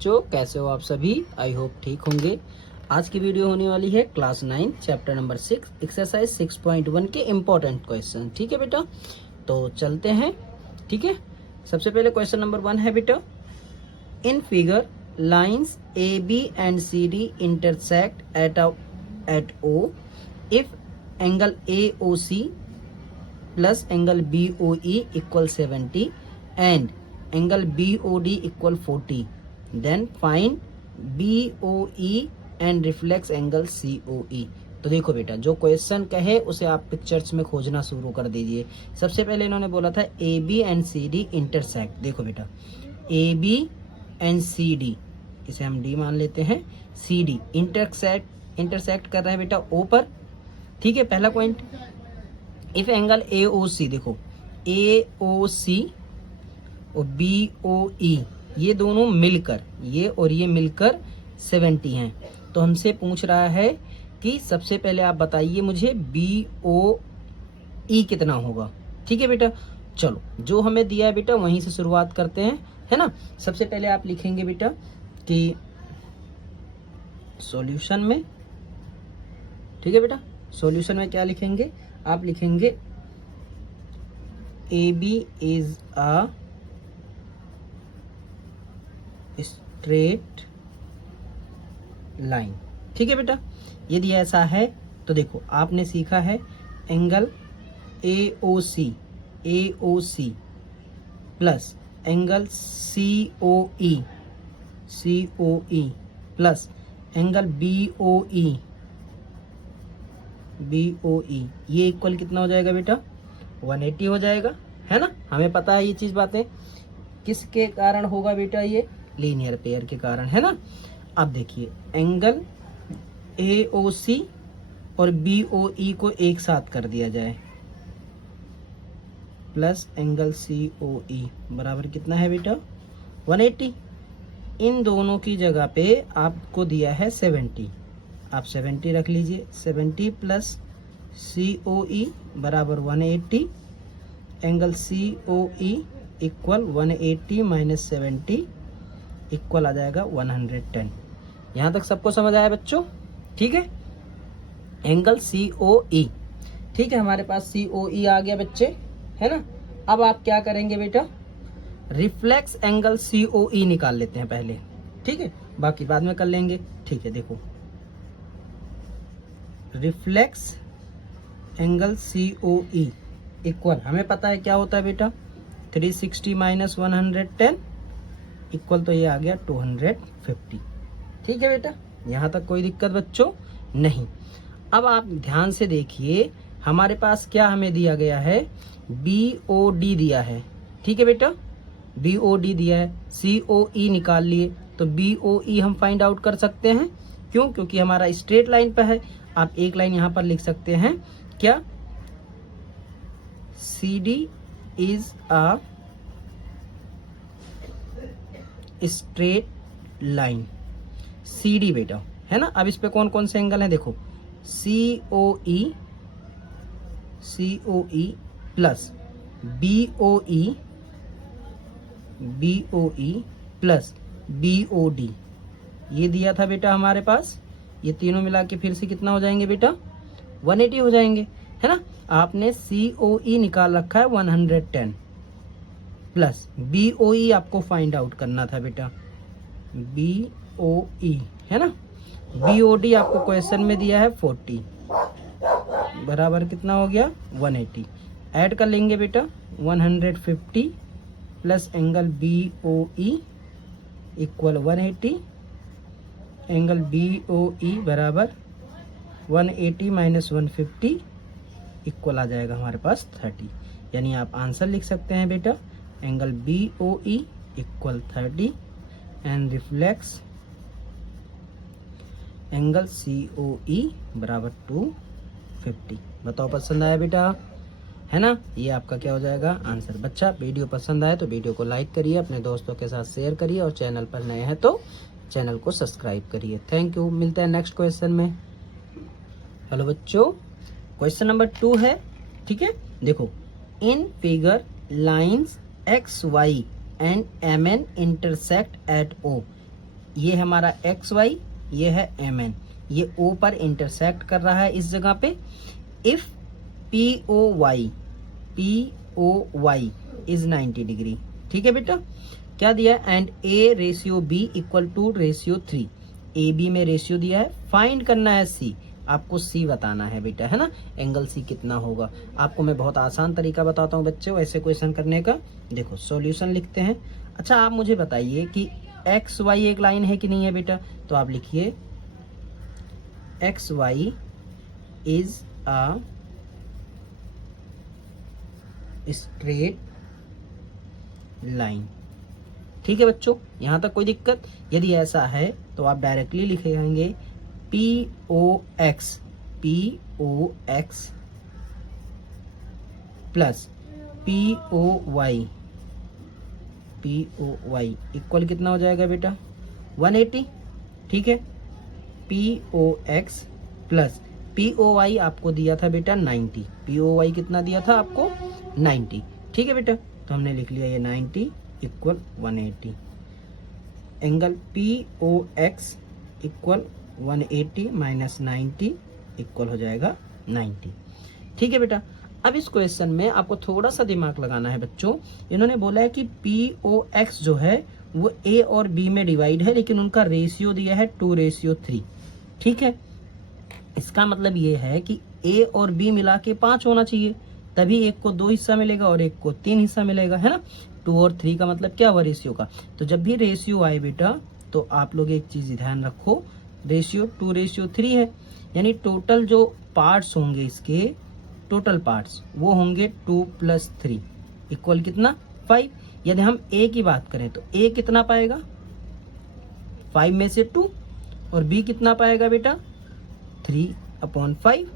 बच्चों, कैसे हो आप सभी। आई होप ठीक होंगे। आज की वीडियो होने वाली है क्लास 9 चैप्टर नंबर 6 एक्सरसाइज 6.1 के इम्पोर्टेंट क्वेश्चन। ठीक है बेटा, तो चलते हैं। ठीक है, सबसे पहले क्वेश्चन नंबर 1 है बेटा, in figure lines A B and C D intersect at O if angle A O C plus angle B O E equal 70 and angle B O D equal 40, then find B O E and reflex angle C O E. तो देखो बेटा, जो question कहे उसे आप pictures में खोजना शुरू कर दीजिए। सबसे पहले इन्होंने बोला था A B and C D intersect. देखो बेटा, A B and C D, इसे हम डी मान लेते हैं, सी डी इंटरसेक्ट कर रहे हैं बेटा ओ पर। ठीक है, पहला point. If angle A O सी, देखो ए ओ सी और बी ओ ई ये दोनों मिलकर, ये और ये मिलकर 70 हैं। तो हमसे पूछ रहा है कि सबसे पहले आप बताइए मुझे बी ओ ई कितना होगा। ठीक है बेटा, चलो जो हमें दिया है बेटा वहीं से शुरुआत करते हैं, है ना। सबसे पहले आप लिखेंगे बेटा कि सॉल्यूशन में, ठीक है बेटा, सॉल्यूशन में क्या लिखेंगे, आप लिखेंगे A B is a straight line. ठीक है बेटा, यदि ऐसा है तो देखो आपने सीखा है angle A O C plus angle C O E plus angle B O E, ये इक्वल कितना हो जाएगा बेटा, 180 हो जाएगा, है ना। हमें पता है ये चीज बातें किसके कारण होगा बेटा, ये लीनियर पेयर के कारण, है ना। अब देखिए एंगल ए ओ सी और बी ओ ई को एक साथ कर दिया जाए plus angle C O E बराबर कितना है बेटा, 180। इन दोनों की जगह पे आपको दिया है 70, आप 70 रख लीजिए। 70 प्लस सी ओ ई बराबर 180, angle C O E equal 180 minus 70 equal आ जाएगा 110। यहाँ तक सबको समझ आया बच्चों। ठीक है, एंगल सी ओ ई, ठीक है, हमारे पास सी ओ ई आ गया बच्चे, है ना। अब आप क्या करेंगे बेटा, रिफ्लेक्स एंगल सी ओ ई निकाल लेते हैं पहले, ठीक है, बाकी बाद में कर लेंगे। ठीक है, देखो reflex angle C O E equal, हमें पता है क्या होता है बेटा, 360 माइनस 110 इक्वल, तो ये आ गया 250। ठीक है बेटा, यहाँ तक कोई दिक्कत बच्चों नहीं। अब आप ध्यान से देखिए, हमारे पास क्या हमें दिया गया है, बी ओ डी दिया है। ठीक है बेटा, बी ओ डी दिया है, सी ओ ई निकाल लिए, तो बी ओ ई हम फाइंड आउट कर सकते हैं। क्यों? क्योंकि हमारा स्ट्रेट लाइन पर है। आप एक लाइन यहाँ पर लिख सकते हैं, क्या, C D is a straight line, C D बेटा, है ना। अब इस पे कौन कौन से एंगल हैं, देखो C O E plus B O E plus B O D, ये दिया था बेटा हमारे पास। ये तीनों मिला के फिर से कितना हो जाएंगे बेटा, 180 हो जाएंगे, है ना। आपने सी ओ ई निकाल रखा है 110 प्लस बी ओ ई आपको फाइंड आउट करना था बेटा, बी ओ ई, है ना। बी ओ डी आपको क्वेश्चन में दिया है 40 बराबर कितना हो गया, 180। ऐड कर लेंगे बेटा 150 plus angle B O E equal 180, angle B O E बराबर 180 माइनस 150 इक्वल आ जाएगा हमारे पास 30। यानी आप आंसर लिख सकते हैं बेटा, angle B O E equal 30 and reflex angle C O E बराबर 250। बताओ पसंद आया बेटा, है ना। ये आपका क्या हो जाएगा, आंसर। बच्चा वीडियो पसंद आए तो वीडियो को लाइक करिए, अपने दोस्तों के साथ शेयर करिए, और चैनल पर नए हैं तो चैनल को सब्सक्राइब करिए। थैंक यू, मिलते हैं नेक्स्ट क्वेश्चन में। हेलो बच्चों, क्वेश्चन नंबर 2 है। ठीक है, देखो in figure lines X Y and M N intersect at O ये है हमारा एक्स वाई, ये है एम एन, ये ओ पर इंटरसेक्ट कर रहा है इस जगह पे। If P O Y is 90 degree, ठीक है बेटा। क्या दिया है, and A ratio B equal to ratio 3, A B में रेशियो दिया है, फाइंड करना है सी, आपको सी बताना है बेटा, है ना, एंगल सी कितना होगा। आपको मैं बहुत आसान तरीका बताता हूँ बच्चों ऐसे क्वेश्चन करने का। देखो सॉल्यूशन लिखते हैं। अच्छा आप मुझे बताइए कि एक्स वाई एक लाइन है कि नहीं है बेटा, तो आप लिखिए X Y is a straight line, ठीक है बच्चों, यहां तक कोई दिक्कत? यदि ऐसा है तो आप डायरेक्टली लिखेंगे P O X plus P O Y equal कितना हो जाएगा बेटा, 180, ठीक है। P O X plus P O Y आपको दिया था बेटा 90, पी ओ वाई कितना दिया था आपको 90, ठीक है बेटा। तो हमने लिख लिया ये 90 equal 180, angle P O X equal 180 minus 90 equal हो जाएगा 90, ठीक है बेटा। अब इस क्वेश्चन में आपको थोड़ा सा दिमाग लगाना है बच्चों। इन्होंने बोला है कि पी ओ एक्स जो है वो ए और बी में डिवाइड है, लेकिन उनका रेशियो दिया है 2:3, ठीक है। इसका मतलब ये है कि ए और बी मिला के 5 होना चाहिए, तभी एक को 2 हिस्सा मिलेगा और एक को 3 हिस्सा मिलेगा, है ना। 2 और 3 का मतलब क्या हुआ, रेशियो का। तो जब भी रेशियो आए बेटा तो आप लोग एक चीज ध्यान रखो, रेशियो 2:3 है, यानी टोटल जो पार्ट्स होंगे इसके, टोटल पार्ट्स वो होंगे 2 + 3 इक्वल कितना 5। यदि हम ए की बात करें तो ए कितना पाएगा 5 में से 2, और बी कितना पाएगा बेटा 3/5।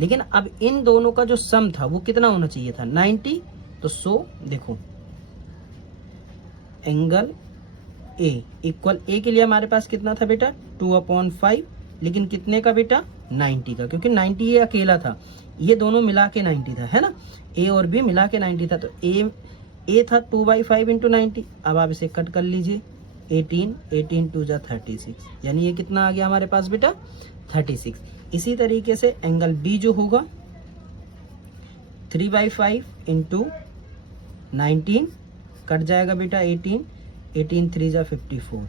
लेकिन अब इन दोनों का जो सम था वो कितना होना चाहिए था 90। तो सो देखो एंगल ए इक्वल, ए के लिए हमारे पास कितना था बेटा 2/5, लेकिन कितने का बेटा 90 का, क्योंकि 90 ये अकेला था, ये दोनों मिला के 90 था, है ना, ए और बी मिला के 90 था। तो ए था 2/5 × 90। अब आप इसे कट कर लीजिए, 18 2 जा 36, यानी ये कितना आ गया हमारे पास बेटा 36। इसी तरीके से एंगल बी जो होगा 3/5 × 19 कट जाएगा बेटा 18 3 जा 54,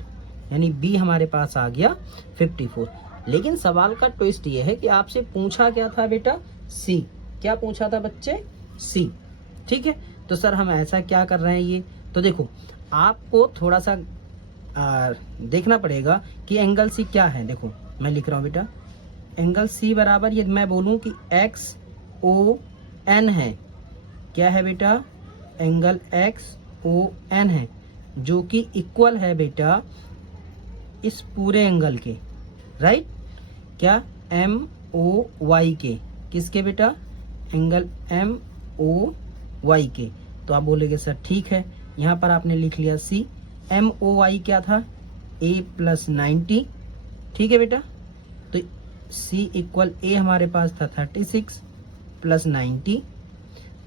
यानी बी हमारे पास आ गया 54। लेकिन सवाल का ट्विस्ट ये है कि आपसे पूछा क्या था बेटा सी, क्या पूछा था बच्चे सी, ठीक है। तो सर हम ऐसा क्या कर रहे हैं ये, तो देखो आपको थोड़ा सा देखना पड़ेगा कि एंगल सी क्या है। देखो मैं लिख रहा हूँ बेटा, एंगल सी बराबर, यदि मैं बोलूं कि एक्स ओ एन है, क्या है बेटा एंगल एक्स ओ एन है, जो कि इक्वल है बेटा इस पूरे एंगल के, राइट, क्या एम ओ वाई के, किसके बेटा एंगल एम ओ वाई के। तो आप बोलेंगे सर ठीक है, यहाँ पर आपने लिख लिया सी, एम ओ वाई क्या था a + 90, ठीक है बेटा। तो c इक्वल ए हमारे पास था 36 + 90,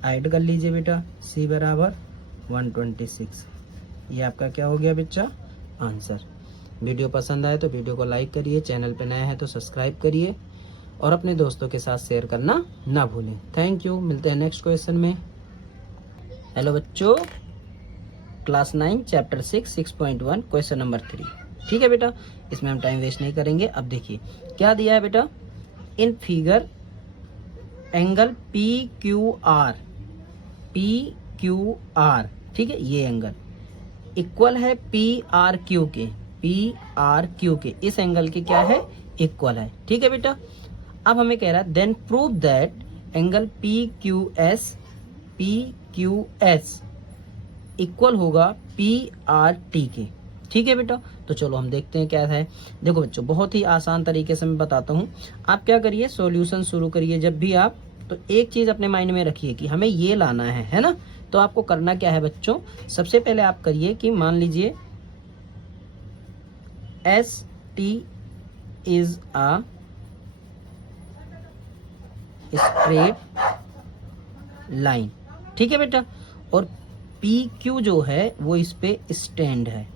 ऐड कर लीजिए बेटा, c बराबर 126। ये आपका क्या हो गया बच्चा आंसर। वीडियो पसंद आए तो वीडियो को लाइक करिए, चैनल पे नए हैं तो सब्सक्राइब करिए और अपने दोस्तों के साथ शेयर करना ना भूलें। थैंक यू, मिलते हैं नेक्स्ट क्वेश्चन में। हेलो बच्चों, क्लास 9 चैप्टर 6.1 क्वेश्चन नंबर 3, ठीक है बेटा। इसमें हम टाइम वेस्ट नहीं करेंगे। अब देखिए क्या दिया है बेटा, इन फिगर एंगल PQR, ठीक है, ये एंगल इक्वल है PRQ के, इस एंगल के क्या है इक्वल है, ठीक है बेटा। अब हमें कह रहा है then prove that angle PQS equal होगा PRT के, ठीक है बेटा। तो चलो हम देखते हैं क्या है। देखो बच्चों बहुत ही आसान तरीके से मैं बताता हूँ। आप क्या करिए, सॉल्यूशन शुरू करिए जब भी आप, तो एक चीज अपने माइंड में रखिए कि हमें ये लाना है ना। तो आपको करना क्या है बच्चों, सबसे पहले आप करिए कि मान लीजिए ST is a straight line, ठीक है बेटा, और PQ जो है वो इस पे स्टैंड है।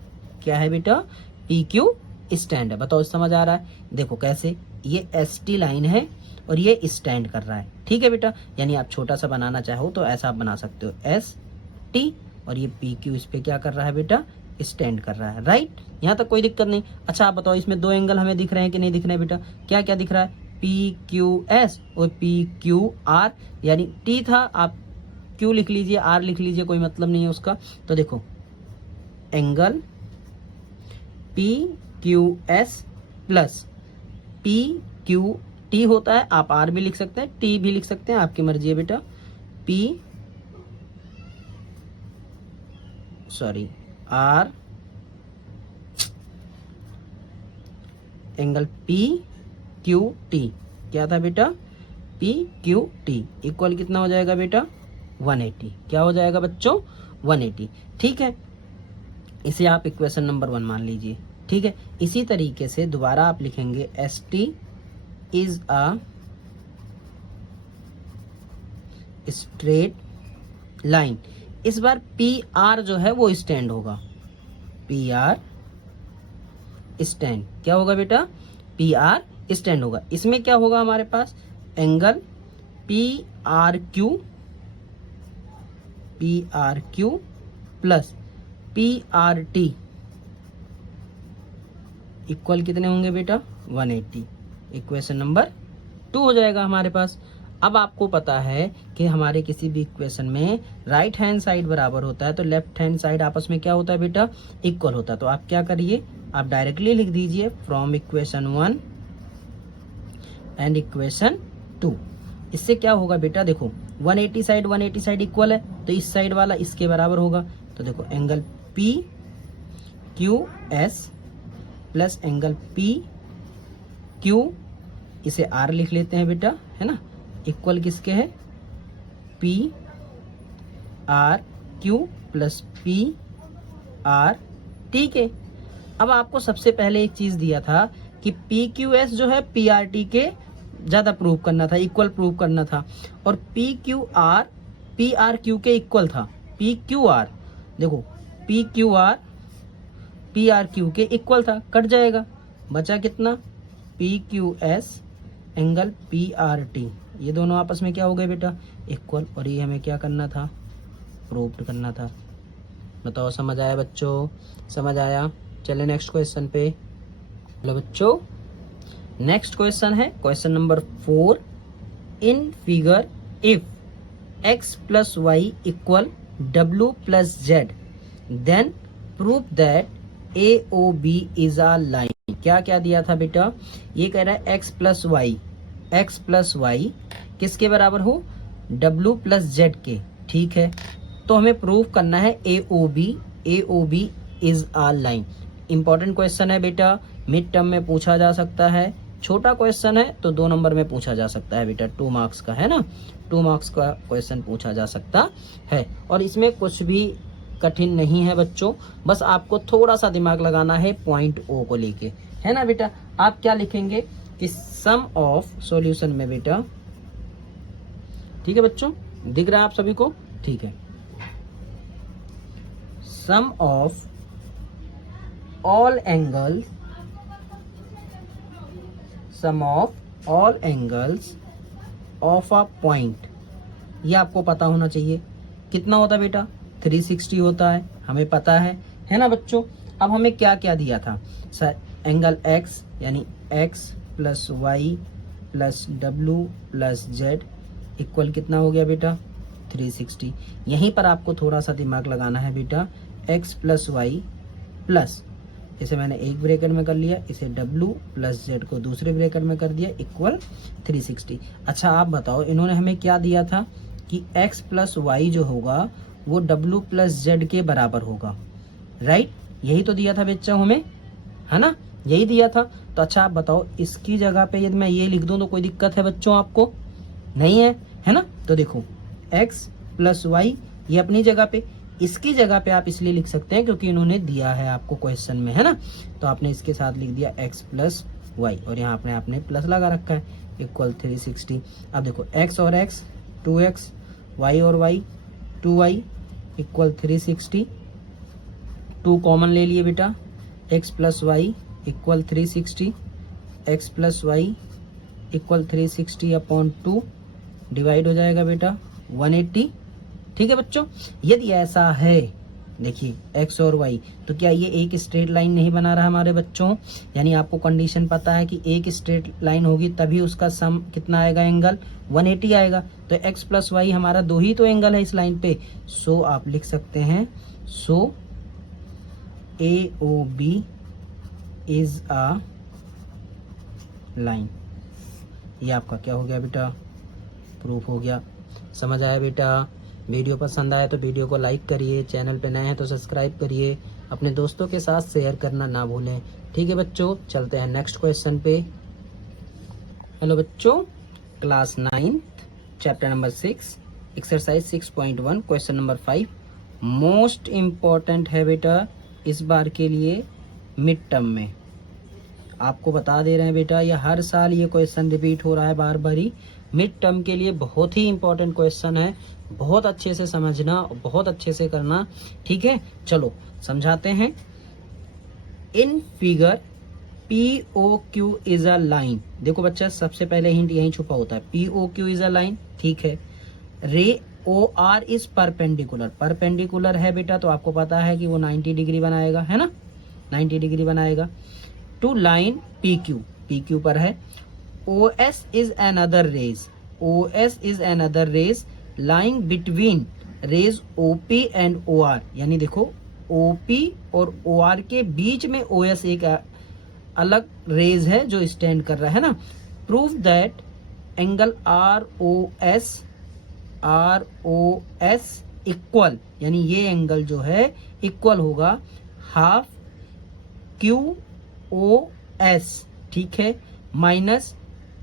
क्या है बेटा PQ स्टैंड है। बताओ समझ आ रहा है? देखो कैसे, ये ST लाइन है और ये स्टैंड कर रहा है, ठीक है बेटा। यानी आप छोटा सा बनाना चाहो तो ऐसा आप बना सकते हो, ST और ये PQ इस पे क्या कर रहा है बेटा, स्टैंड कर रहा है, राइट। यहाँ तक कोई दिक्कत नहीं। अच्छा आप बताओ इसमें 2 एंगल हमें दिख रहे हैं कि नहीं दिख रहे हैं बेटा? क्या क्या दिख रहा है? PQS और PQR, यानी T था, आप Q लिख लीजिए, R लिख लीजिए, कोई मतलब नहीं है उसका। तो देखो एंगल PQS प्लस PQT होता है, आप R भी लिख सकते हैं, T भी लिख सकते हैं, आपकी मर्जी है बेटा। R एंगल PQT क्या था बेटा? PQT इक्वल कितना हो जाएगा बेटा? 180। क्या हो जाएगा बच्चों? 180, ठीक है। इसे आप इक्वेशन नंबर 1 मान लीजिए, ठीक है। इसी तरीके से दोबारा आप लिखेंगे ST is a straight line. इस बार PR जो है वो स्टैंड होगा, PR स्टैंड। क्या होगा बेटा? PR स्टैंड होगा। इसमें क्या होगा हमारे पास? Angle PRQ plus PRT equal कितने होंगे बेटा? 180। इक्वेशन नंबर 2 हो जाएगा हमारे पास। अब आपको पता है कि हमारे किसी भी इक्वेशन में राइट हैंड साइड बराबर होता है तो लेफ्ट हैंड साइड आपस में क्या होता है बेटा? इक्वल होता है। तो आप क्या करिए, आप डायरेक्टली लिख दीजिए फ्रॉम इक्वेशन 1 एंड इक्वेशन 2। इससे क्या होगा बेटा? देखो 180 साइड इक्वल है तो इस साइड वाला इसके बराबर होगा। तो देखो angle PQS plus angle PQ, इसे R लिख लेते हैं बेटा, है ना, इक्वल किसके है? PRQ प्लस PR, ठीक है। अब आपको सबसे पहले एक चीज दिया था कि PQS जो है PRT के ज्यादा प्रूव करना था, इक्वल प्रूव करना था, और PQR PRQ के इक्वल था। PQR देखो PQR PRQ के इक्वल था, कट जाएगा, बचा कितना? PQS एंगल PRT, ये दोनों आपस में क्या हो गए बेटा? इक्वल। और ये हमें क्या करना था? प्रूव करना था। बताओ समझ आया बच्चों? समझ आया? चले नेक्स्ट क्वेश्चन पे। हेलो बच्चों, नेक्स्ट क्वेश्चन है question number 4। In figure if x plus Y equal W plus Z then prove that AOB is a line. क्या क्या दिया था बेटा? ये कह रहा है x प्लस वाई किसके बराबर हो? W प्लस Z के, ठीक है। तो हमें प्रूव करना है AOB is a line. Important question है बेटा, मिड टर्म में पूछा जा सकता है। छोटा क्वेश्चन है तो 2 नंबर में पूछा जा सकता है बेटा, 2 मार्क्स का, है ना, 2 मार्क्स का क्वेश्चन पूछा जा सकता है। और इसमें कुछ भी कठिन नहीं है बच्चों, बस आपको थोड़ा सा दिमाग लगाना है पॉइंट O को लेके, है ना बेटा। आप क्या लिखेंगे कि सम ऑफ सॉल्यूशन में बेटा, ठीक है बच्चों, दिख रहा है आप सभी को? ठीक है। Sum of all angles, sum of all angles of a point, ये आपको पता होना चाहिए। कितना होता है बेटा? 360 होता है, हमें पता है ना बच्चों। अब हमें क्या क्या दिया था? सर एंगल x यानी x plus Y plus W plus Z equal कितना हो गया बेटा? 360। यहीं पर आपको थोड़ा सा दिमाग लगाना है बेटा। x प्लस वाई प्लस, इसे मैंने एक ब्रैकेट में कर लिया, इसे W प्लस Z को दूसरे ब्रैकेट में कर दिया, इक्वल 360। अच्छा आप बताओ, इन्होंने हमें क्या दिया था कि x प्लस वाई जो होगा वो W प्लस Z के बराबर होगा, राइट। यही तो दिया था बच्चा हमें, है ना, यही दिया था। तो अच्छा आप बताओ, इसकी जगह पे यदि मैं ये लिख दूं तो कोई दिक्कत है बच्चों आपको? नहीं है ना। तो देखो x प्लस वाई ये अपनी जगह पे, इसकी जगह पे आप इसलिए लिख सकते हैं क्योंकि इन्होंने दिया है आपको क्वेश्चन में, है ना। तो आपने इसके साथ लिख दिया x प्लस वाई और यहाँ आपने प्लस लगा रखा है, इक्वल 360। अब देखो x और x 2x, y और y 2y इक्वल 360। 2 कॉमन ले लिए बेटा, x plus Y equal 360, X plus Y equal 360/2 divide हो जाएगा बेटा 180। ठीक है बच्चों, यदि ऐसा है, देखिए एक्स और वाई, तो क्या ये एक स्ट्रेट लाइन नहीं बना रहा हमारे बच्चों? यानी आपको कंडीशन पता है कि एक स्ट्रेट लाइन होगी तभी उसका सम कितना आएगा, एंगल 180 आएगा। तो एक्स प्लस वाई हमारा दो ही तो एंगल है इस लाइन पे। सो आप लिख सकते हैं, so A O B is a line. ये आपका क्या हो गया बेटा, प्रूफ हो गया। समझ आया बेटा? वीडियो पसंद आया तो वीडियो को लाइक करिए, चैनल पे नए हैं तो सब्सक्राइब करिए, अपने दोस्तों के साथ शेयर करना ना भूलें। ठीक है बच्चों, चलते हैं नेक्स्ट क्वेश्चन पे। हेलो बच्चों, class 9 chapter number 6 exercise 6.1 question number 5 most important है बेटा इस बार के लिए मिड टर्म में। आपको बता दे रहे हैं बेटा, ये हर साल ये क्वेश्चन रिपीट हो रहा है बार बार ही। मिड टर्म के लिए बहुत ही इंपॉर्टेंट क्वेश्चन है, बहुत अच्छे से समझना और बहुत अच्छे से करना। ठीक है, चलो समझाते हैं। In figure P O Q is a line. देखो बच्चा, सबसे पहले हिंट यहीं छुपा होता है, P O Q is a line. ठीक है, ray O R is perpendicular. Perpendicular है बेटा, तो आपको पता है कि वो 90 डिग्री बनाएगा, है ना, 90 डिग्री बनाएगा। To line P Q, P Q पर है। O S is another rays, O S is another rays lying between rays O P and O R. यानी देखो, ओ पी और ओ आर के बीच में ओ एस एक अलग रेज है जो स्टैंड कर रहा है ना। Prove that angle R O S equal, यानी ये एंगल जो है इक्वल होगा हाफ क्यू ओ एस, ठीक है, माइनस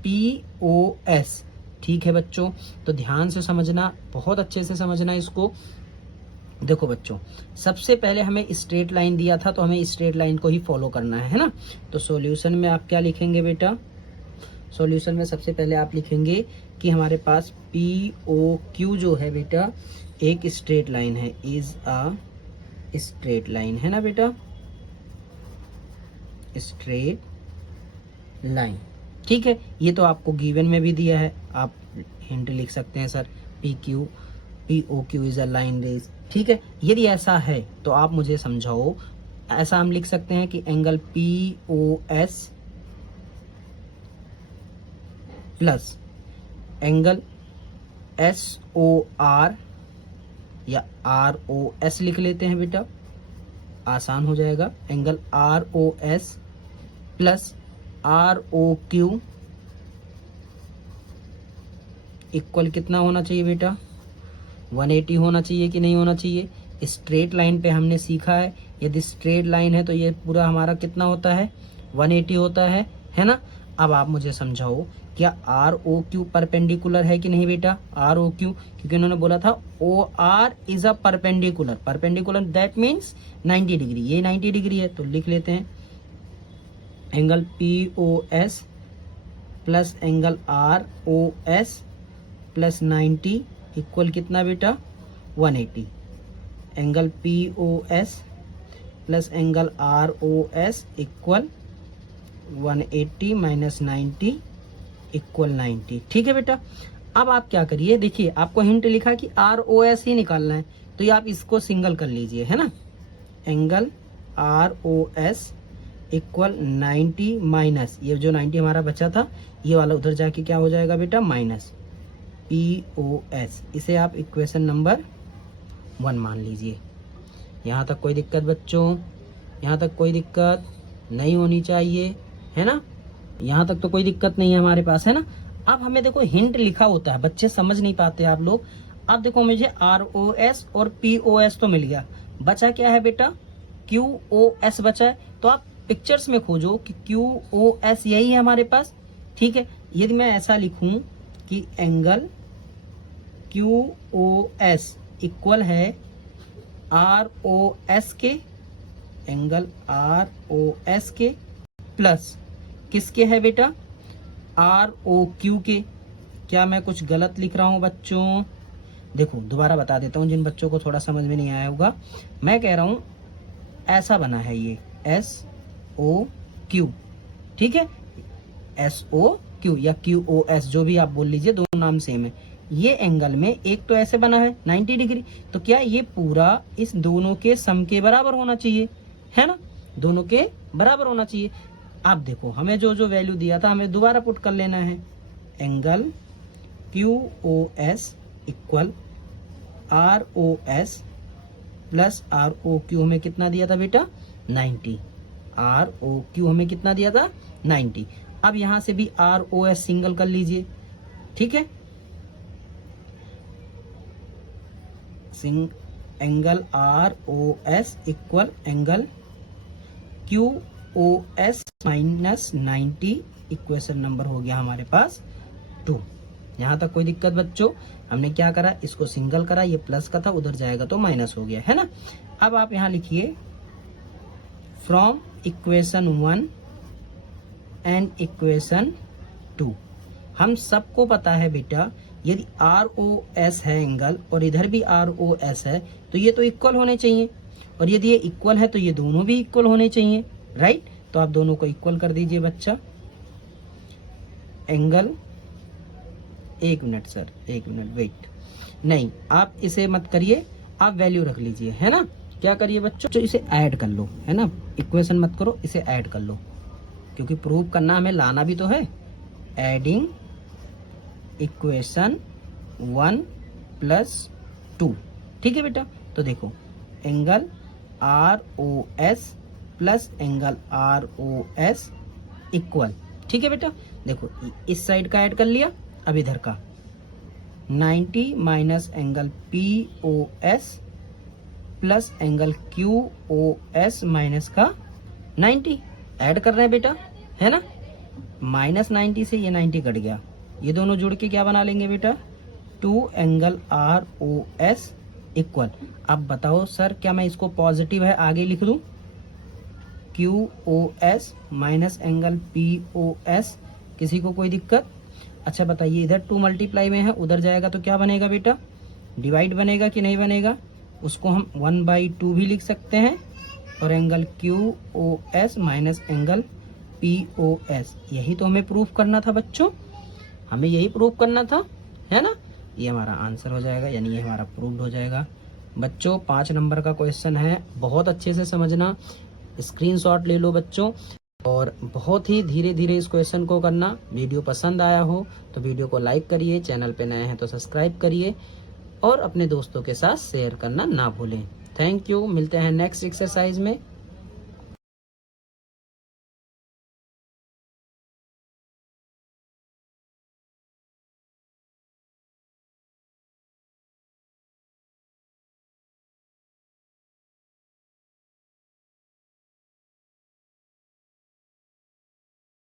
पी ओ एस। ठीक है बच्चों, तो ध्यान से समझना, बहुत अच्छे से समझना इसको। देखो बच्चों, सबसे पहले हमें स्ट्रेट लाइन दिया था तो हमें स्ट्रेट लाइन को ही फॉलो करना है ना। तो सॉल्यूशन में आप क्या लिखेंगे बेटा? सॉल्यूशन में सबसे पहले आप लिखेंगे कि हमारे पास पी ओ क्यू जो है बेटा एक स्ट्रेट लाइन है, इज अ स्ट्रेट लाइन, है ना बेटा, स्ट्रेट लाइन। ठीक है, ये तो आपको गिवन में भी दिया है, आप हिंट लिख सकते हैं sir, P O Q is a line rays. ठीक है, यदि ऐसा है तो आप मुझे समझाओ। ऐसा हम लिख सकते हैं कि angle P O S plus angle S O R या आर ओ एस लिख लेते हैं बेटा, आसान हो जाएगा। Angle R O S plus R O Q equal कितना होना चाहिए बेटा? 180 होना चाहिए कि नहीं होना चाहिए? स्ट्रेट लाइन पे हमने सीखा है, यदि स्ट्रेट लाइन है तो ये पूरा हमारा कितना होता है? 180 होता है ना। अब आप मुझे समझाओ, क्या आर ओ क्यू परपेंडिकुलर है कि नहीं बेटा? आर ओ क्यू, क्योंकि उन्होंने बोला था O R is a perpendicular, perpendicular that means 90 degree, ये 90 डिग्री है। तो लिख लेते हैं angle P O S plus angle R O S plus 90 equal कितना बेटा? 180। Angle P O S plus angle R O S equal 180 minus 90 equal 90। ठीक है बेटा, अब आप क्या करिए, देखिए आपको हिंट लिखा कि आर ओ एस ही निकालना है, तो ये आप इसको सिंगल कर लीजिए, है ना। Angle R O S equal 90 minus ये जो 90 हमारा बचा था, ये वाला उधर जाके क्या हो जाएगा बेटा? Minus P O S. इसे आप इक्वेशन नंबर 1 मान लीजिए। यहाँ तक कोई दिक्कत बच्चों? यहाँ तक कोई दिक्कत नहीं होनी चाहिए, है ना। यहाँ तक तो कोई दिक्कत नहीं है हमारे पास, है ना। अब हमें देखो हिंट लिखा होता है, बच्चे समझ नहीं पाते आप लोग। अब देखो मुझे आर ओ एस और पी ओ एस तो मिल गया, बचा क्या है बेटा? क्यू ओ एस बचा है। तो आप पिक्चर्स में खोजो कि क्यू ओ एस यही है हमारे पास। ठीक है, यदि मैं ऐसा लिखूं कि angle Q O S equal है आर ओ एस के, एंगल आर ओ एस के प्लस किसके है बेटा? आर ओ क्यू के। क्या मैं कुछ गलत लिख रहा हूं बच्चों? देखो दोबारा बता देता हूं जिन बच्चों को थोड़ा समझ में नहीं आया होगा। मैं कह रहा हूं ऐसा बना है ये एस ओ क्यू, ठीक है, SOQ या QOS जो भी आप बोल लीजिए, दोनों नाम सेम है। ये एंगल में एक तो ऐसे बना है 90 डिग्री, तो क्या ये पूरा इस दोनों के सम के बराबर होना चाहिए, है ना, दोनों के बराबर होना चाहिए। आप देखो हमें जो जो वैल्यू दिया था हमें दोबारा पुट कर लेना है। Angle QOS equal ROS plus ROQ हमें कितना दिया था बेटा 90, ROQ हमें कितना दिया था 90। अब यहां से भी ROS सिंगल कर लीजिए, ठीक है, angle ROS equal angle QOS minus 90, equation number हो गया हमारे पास 2। यहां तक कोई दिक्कत बच्चों? हमने क्या करा, इसको सिंगल करा, ये प्लस का था, उधर जाएगा तो माइनस हो गया, है ना। अब आप यहां लिखिए फ्रॉम इक्वेशन 1 एंड इक्वेशन 2। हम सबको पता है बेटा, यदि ROS है एंगल और इधर भी ROS है तो ये तो इक्वल होने चाहिए, और यदि ये इक्वल है तो ये दोनों भी इक्वल होने चाहिए, राइट। तो आप दोनों को इक्वल कर दीजिए बच्चा। एंगल, एक मिनट सर, एक मिनट वेट, नहीं आप इसे मत करिए, आप वैल्यू रख लीजिए, है ना। क्या करिए बच्चों, इसे ऐड कर लो, है ना, इक्वेशन मत करो, इसे ऐड कर लो, क्योंकि प्रूव करना हमें लाना भी तो है। एडिंग इक्वेशन 1 प्लस 2, ठीक है बेटा। तो देखो angle ROS plus angle ROS equal, ठीक है बेटा। देखो इस साइड का ऐड कर लिया, अब इधर का 90 minus angle POS plus angle QOS minus का 90 ऐड कर रहे हैं बेटा, है ना। माइनस 90 से ये 90 कट गया, ये दोनों जुड़ के क्या बना लेंगे बेटा 2 एंगल ROS इक्वल। अब बताओ सर क्या मैं इसको पॉजिटिव है आगे लिख दूं, QOS माइनस एंगल POS, किसी को कोई दिक्कत? अच्छा बताइए, इधर 2 मल्टीप्लाई में है, उधर जाएगा तो क्या बनेगा बेटा, डिवाइड बनेगा कि नहीं बनेगा? उसको हम 1/2 भी लिख सकते हैं, और angle QOS minus angle POS, यही तो हमें प्रूफ करना था बच्चों, हमें यही प्रूफ करना था, है ना। ये हमारा आंसर हो जाएगा, यानी ये हमारा प्रूव्ड हो जाएगा। बच्चों 5 नंबर का क्वेश्चन है, बहुत अच्छे से समझना, स्क्रीनशॉट ले लो बच्चों, और बहुत ही धीरे धीरे इस क्वेश्चन को करना। वीडियो पसंद आया हो तो वीडियो को लाइक करिए, चैनल पे नए हैं तो सब्सक्राइब करिए, और अपने दोस्तों के साथ शेयर करना ना भूलें। थैंक यू, मिलते हैं नेक्स्ट एक्सरसाइज में।